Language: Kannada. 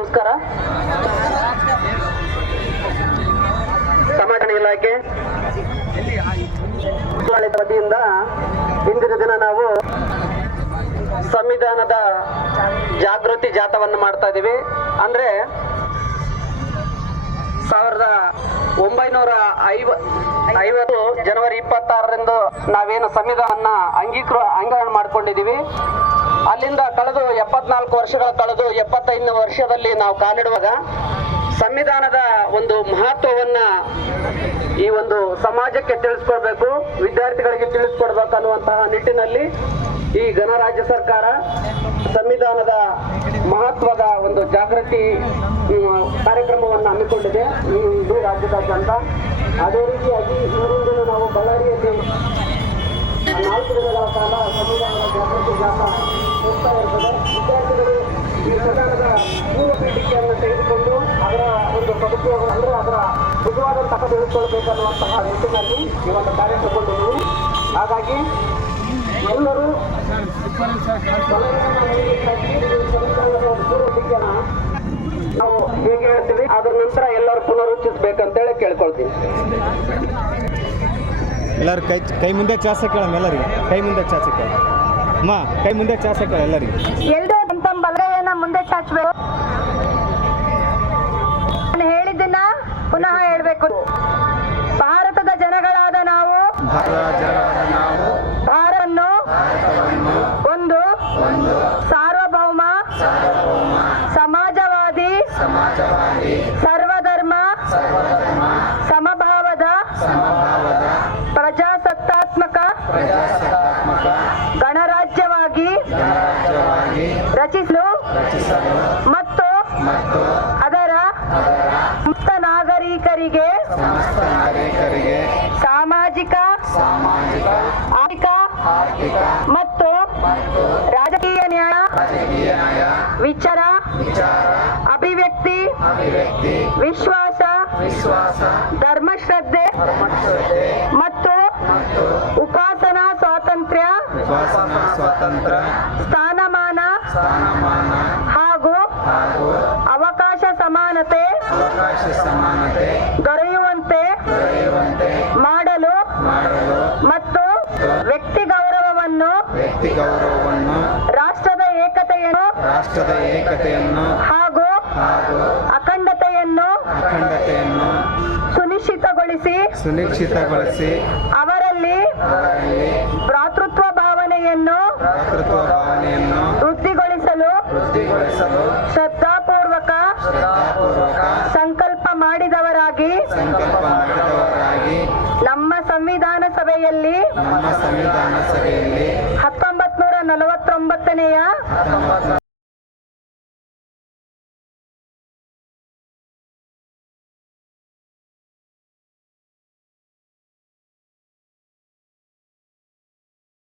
ನಮಸ್ಕಾರ. ಸಮಾಜ ಇಲಾಖೆ ವತಿಯಿಂದ ಇಂದಿನ ದಿನ ನಾವು ಸಂವಿಧಾನದ ಜಾಗೃತಿ ಜಾಥಾವನ್ನು ಮಾಡ್ತಾ ಇದ್ದೀವಿ. ಅಂದ್ರೆ 1950 ಜನವರಿ 26ರಂದು ನಾವೇನು ಸಂವಿಧಾನ ಅಂಗೀಕರಣ ಮಾಡ್ಕೊಂಡಿದ್ದೀವಿ. ಅಲ್ಲಿಂದ ಕಳೆದು 74 ವರ್ಷಗಳ ಕಳೆದು 75ನೇ ವರ್ಷದಲ್ಲಿ ನಾವು ಕಾಲಿಡುವಾಗ ಸಂವಿಧಾನದ ಒಂದು ಮಹತ್ವವನ್ನ ಈ ಒಂದು ಸಮಾಜಕ್ಕೆ ತಿಳಿಸ್ಕೊಡ್ಬೇಕು, ವಿದ್ಯಾರ್ಥಿಗಳಿಗೆ ತಿಳಿಸ್ಕೊಡ್ಬೇಕು ಅನ್ನುವಂತಹ ನಿಟ್ಟಿನಲ್ಲಿ ಈ ಗಣರಾಜ್ಯ ಸರ್ಕಾರ ಸಂವಿಧಾನದ ಮಹತ್ವದ ಒಂದು ಜಾಗೃತಿ ಕಾರ್ಯಕ್ರಮವನ್ನು ಹಮ್ಮಿಕೊಂಡಿದೆ ಇಡೀ ರಾಜ್ಯದಾದ್ಯಂತ. ಅದೇ ರೀತಿಯಾಗಿ ಇಂದಿನ ನಾವು ಬಳ್ಳಾರಿಯಲ್ಲಿ 4 ದಿನಗಳ ಕಾಲ ಸಂವಿಧಾನದ ಜಾಗೃತಿ ಜಾಥಾ ಹೋಗ್ತಾ ಇರ್ತದೆ. ವಿದ್ಯಾರ್ಥಿಗಳು ಈ ಸಂವಿಧಾನದ ಪೂರ್ವ ಪೀಠಿಕೆಯನ್ನು ತೆಗೆದುಕೊಂಡು ಅದರ ಒಂದು ಸದುಪಯೋಗ ಅಂದರೆ ಅದರ ನಿಜವಾದಂತಹ ತಿಳಿದುಕೊಳ್ಬೇಕನ್ನುವಂತಹ ನಿಟ್ಟಿನಲ್ಲಿ ಈ ಒಂದು ಕಾರ್ಯ ತಗೊಂಡಿದ್ದೀವಿ. ಹಾಗಾಗಿ ಎಲ್ಲರೂ ಸಂವಿಧಾನದ ಪೂರ್ವ ಪೀಠಿಕೆಯನ್ನು ನಾವು ಹೇಗೆ ಹೇಳ್ತೀವಿ ಅದರ ನಂತರ ಎಲ್ಲರೂ ಪುನರುಚ್ಚಿಸಬೇಕಂತೇಳಿ ಕೇಳ್ಕೊಳ್ತೀವಿ. ಎಲ್ಲರೂ ಕೈ ಮುಂದೆ ಚಾಸಕ್ಕೆ ಎಲ್ಲರಿಗೆ ಕೈ ಮುಂದೆ ಚಾಚಕ್ಕೆ ಅಮ್ಮ ಕೈ ಮುಂದೆ ಚಾಸಕ್ಕೆ ಎಲ್ಲರಿಗೆ ಎಲ್ಲರೂ ತಮ್ಮ ಬಲಗೈಯನ್ನ ಮುಂದೆ ಚಾಚಬೇಕು. ನಾನು ಹೇಳಿದ್ದನ್ನ ಪುನಃ ಹೇಳ್ಬೇಕು. ಭಾರತದ ಜನಗಳಾದ ನಾವು ಭಾರತವನ್ನು ಒಂದು ಸಾರ್ವಭೌಮ ಸಮಾಜವಾದಿ ಸರ್ವಧರ್ಮ ಸಮಭಾವದ ಪ್ರಜಾಸತ್ತಾತ್ಮಕ ಗಣರಾಜ್ಯವಾಗಿ ರಚಿಸಲು ಮತ್ತು ಅದರ ಮುಕ್ತ ನಾಗರಿಕರಿಗೆ ಸಾಮಾಜಿಕ ಆರ್ಥಿಕ ಮತ್ತು ರಾಜಕೀಯ ನ್ಯಾಯ ವಿಚಾರ ಅಭಿವ್ಯಕ್ತಿ ವಿಶ್ವಾಸ ಧರ್ಮಶ್ರದ್ಧೆ ಮತ್ತು ಉಪಾಸನಾ ಸ್ವಾತಂತ್ರ್ಯ ಸ್ಥಾನಮಾನ ಹಾಗೂ ಅವಕಾಶ ಸಮಾನತೆ ದೊರೆಯುವಂತೆ ಮಾಡಲು ಮತ್ತು ವ್ಯಕ್ತಿ ಗೌರವವನ್ನು ರಾಷ್ಟ್ರದ ಏಕತೆಯನ್ನು ಹಾಗೂ ಅಖಂಡತೆಯನ್ನು ಸುನಿಶ್ಚಿತಗೊಳಿಸಿ ಅವರಲ್ಲಿ ಭ್ರಾತೃತ್ವ ಭಾವನೆಯನ್ನು ವೃದ್ಧಿಗೊಳಿಸಲು ಶ್ರದ್ಧಾಪೂರ್ವಕ ಸಂಕಲ್ಪ ಮಾಡಿದವರಾಗಿ ನಮ್ಮ ಸಂವಿಧಾನ ಸಭೆಯಲ್ಲಿ 1949ನೇ